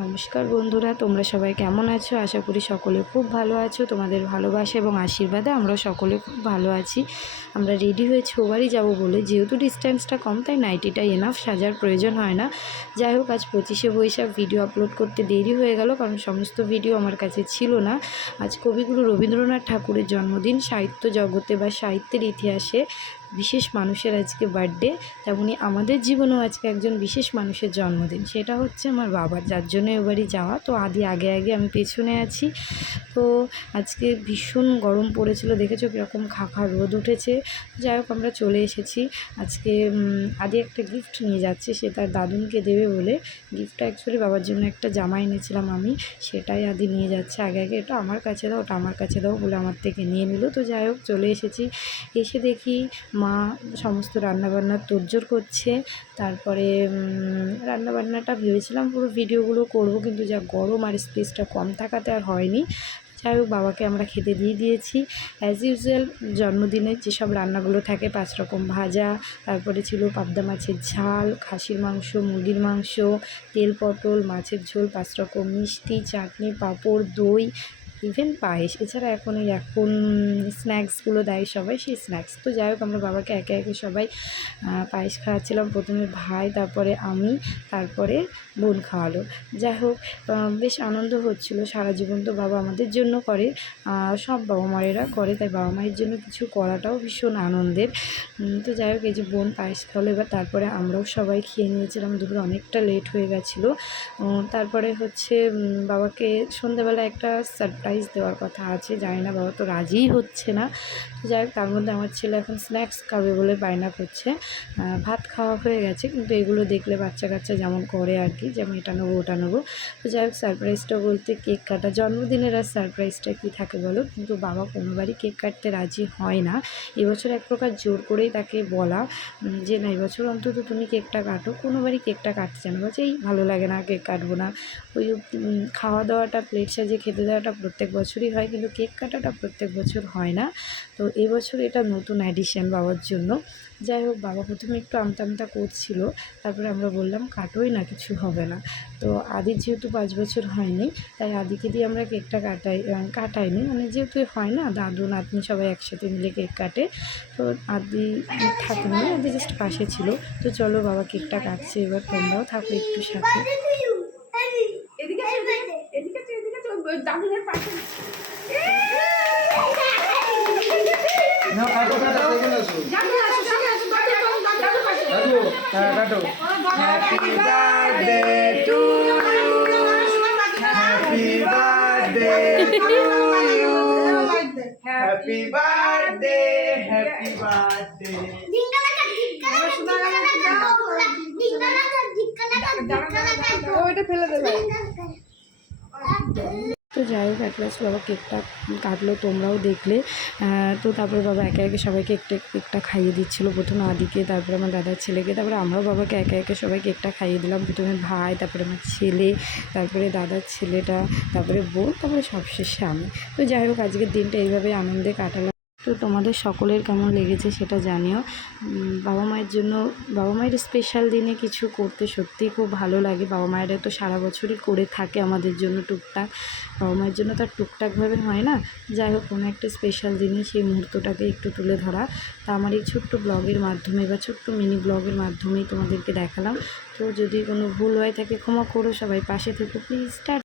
নমস্কার বন্ধুরা, তোমরা সবাই কেমন আছো? আশা করি সকলে খুব ভালো আছো। তোমাদের ভালোবাসা এবং আশীর্বাদে আমরা সকলে খুব ভালো আছি। আমরা রেডি হয়েছি ও বাড়ি যাবো বলে, যেহেতু ডিস্ট্যান্সটা কম তাই নাইটিটা এনাফ, সাজার প্রয়োজন হয় না। যাই হোক, আজ 25শে বৈশাখ ভিডিও আপলোড করতে দেরি হয়ে গেল, কারণ সমস্ত ভিডিও আমার কাছে ছিল না। আজ কবিগুরু রবীন্দ্রনাথ ঠাকুরের জন্মদিন। সাহিত্য জগতে বা সাহিত্যের ইতিহাসে বিশেষ মানুষের আজকে বার্থডে, তেমনি আমাদের জীবনেও আজকে একজন বিশেষ মানুষের জন্মদিন, সেটা হচ্ছে আমার বাবার, যার জন্য এ বাড়ি যাওয়া। তো আগে আমি পেছনে আছি। তো আজকে ভীষণ গরম পড়েছিল, দেখেছো কীরকম খাখা রোদ উঠেছে। যাই হোক, আমরা চলে এসেছি। আজকে আদি একটা গিফট নিয়ে যাচ্ছে, সে তার দাদুনকে দেবে বলে। গিফটটা অ্যাকচুয়ালি বাবার জন্য একটা জামা এনেছিলাম আমি, সেটাই আদি নিয়ে যাচ্ছে। আগে এটা আমার কাছে দাও, ওটা আমার কাছে দাও বলে আমার থেকে নিয়ে নিল। তো যাই হোক, চলে এসেছি। এসে দেখি মা সমস্ত রান্নাবান্নার তোড়জোড় করছে। তারপরে রান্নাবান্নাটা ভেবেছিলাম পুরো ভিডিওগুলো করব, কিন্তু যা গরম আর স্পেসটা কম থাকাতে আর হয়নি। যাই হোক, বাবাকে আমরা খেতে দিয়েছি। অ্যাজ ইউজুয়াল জন্মদিনে যেসব রান্নাগুলো থাকে, 5 রকম ভাজা, তারপরে ছিল পাবদা মাছের ঝাল, খাসির মাংস, মুরগির মাংস, তেল পটল, মাছের ঝোল, 5 রকম মিষ্টি, চাটনি, পাঁপড়, দই, ইভেন পায়েস। এছাড়া এখন স্ন্যাক্সগুলো দেয় সবাই, সেই স্ন্যাক্স। তো যাই হোক, আমরা বাবাকে একে সবাই পায়েস খাওয়াচ্ছিলাম। প্রথমে ভাই, তারপরে আমি, তারপরে বোন খাওয়ালো। যাই হোক, বেশ আনন্দ হচ্ছিল। সারা জীবন তো বাবা আমাদের জন্য করে, সব বাবা মায়েরা করে, তাই বাবা মায়ের জন্য কিছু করাটাও ভীষণ আনন্দের। তো যাই হোক, এই যে বোন পায়েস খাওয়ালো, এবার তারপরে আমরাও সবাই খেয়ে নিয়েছিলাম। দুপুরে অনেকটা লেট হয়ে গেছিলো। তারপরে হচ্ছে বাবাকে সন্ধ্যেবেলা একটা সারপ্রাইজ দেওয়ার কথা আছে, জানি না, বাবা তো রাজিই হচ্ছে না। তো যাই হোক, তার মধ্যে আমার ছেলে এখন স্ন্যাক্স খাবে বলে বায়না করছে। ভাত খাওয়া হয়ে গেছে, কিন্তু এগুলো দেখলে বাচ্চা কাচ্চা যেমন করে আর কি, যেমন এটা নেবো ওটা নেবো। তো যাই হোক, সারপ্রাইজটা বলতে কেক কাটা। জন্মদিনের আর সারপ্রাইজটা কী থাকে বলো? কিন্তু বাবা কোনোবারই কেক কাটতে রাজি হয় না। এবছর এক প্রকার জোর করেই তাকে বলা যে না, এবছর অন্তত তুমি কেকটা কাটো। কোনোবারই কেকটা কাটতে চায় না, বলছে এই ভালো লাগে না, কেক কাটবো না। ওই খাওয়া দাওয়াটা, প্লেট সাজিয়ে খেতে দেওয়াটা প্রত্যেক বছরই হয়, কিন্তু কেক কাটাটা প্রত্যেক বছর হয় না। তো এবছর এটা নতুন অ্যাডিশন বাবার জন্য। যাই হোক, বাবা প্রথমে একটু আমতা করছিল, তারপরে আমরা বললাম কাটোই না, কিছু হবে না। তো আদির যেহেতু 5 বছর হয়নি, তাই আদিকে দিয়ে আমরা কেকটা কাটাইনি, মানে যেহেতু হয় না, দাদু নাতনি সবাই একসাথে মিলে কেক কাটে। তো আদি থাকেনি, আদি জাস্ট পাশে ছিল। তো চলো, বাবা কেকটা কাটছে, এবার তোমরাও থাকো একটু সাথে। Happy birthday to you. Happy birthday to you. Happy birthday, happy birthday. ওটা ফেলে দেবে। তো যাই হোক, এক লাস্ট বাবা কেকটা কাটলো, তোমরাও দেখলে। তো তারপরে বাবা একে সবাইকে কেকটা খাইয়ে দিচ্ছিলো। প্রথমে আদিকে, তারপরে আমার দাদার ছেলেকে, তারপরে আমরাও বাবাকে একে সবাই কেকটা খাইয়ে দিলাম। প্রথমে ভাই, তারপরে আমার ছেলে, তারপরে দাদার ছেলেটা, তারপরে বোন, তারপরে সবশেষে আমি। তো যাই হোক, আজকের দিনটা এইভাবে আনন্দে কাটালাম। তো তোমাদের সকলের কেমন লেগেছে সেটা জানিও। বাবা মায়ের স্পেশাল দিনে কিছু করতে সত্যিই খুব ভালো লাগে। বাবা মায়েরা তো সারা বছরই করে থাকে আমাদের জন্য টুকটাক, বাবা মায়ের জন্য তার টুকটাকভাবে হয় না। যাই হোক, কোনো একটা স্পেশাল দিনে সেই মুহূর্তটাকে একটু তুলে ধরা। তা আমার এই ছোট্ট ব্লগের মাধ্যমে বা ছোট্ট মিনি ব্লগের মাধ্যমেই তোমাদেরকে দেখালাম। তো যদি কোনো ভুল হয়ে থাকে ক্ষমা করো, সবাই পাশে থেকো প্লিজ।